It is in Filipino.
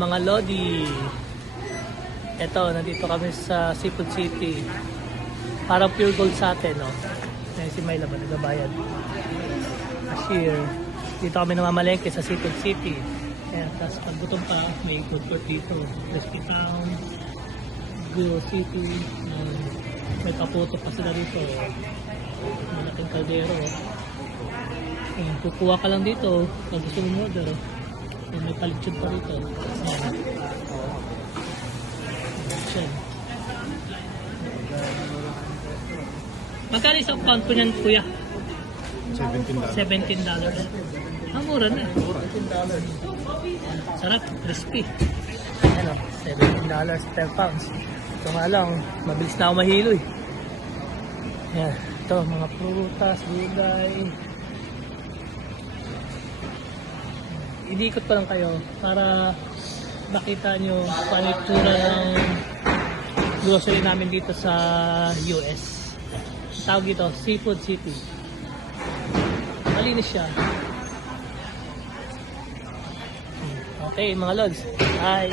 mga Lodi. Ito, nandito kami sa Seafood City. Parang pure gold sa atin, no? Ayan si Myla ba, nagbabayad. Cashier. Dito kami namamalengke sa Seafood City. Ayan, tapos pag gutom pa, may food court dito. Crispy Town, Grill City. May kaputo pa sila dito. Malaking kaldero. Ayan, kukuha ka lang dito pag gusto mo order. Ayan, may palitsyon pa dito. Ayan. Ayan. Magkano isang pound po niyan, kuya? $17. $17. Ang mura na. Sarap, crispy. Ayan o, $17 per pounds. Ito nga lang, mabilis na ako mahilo eh. Ayan, ito mga prutas, gulay. Inikot ko lang kayo para makita nyo paano yung tura ng grocery namin dito sa US. Tawag dito, Seafood City. Malinis siya. Okay, mga lods. Bye!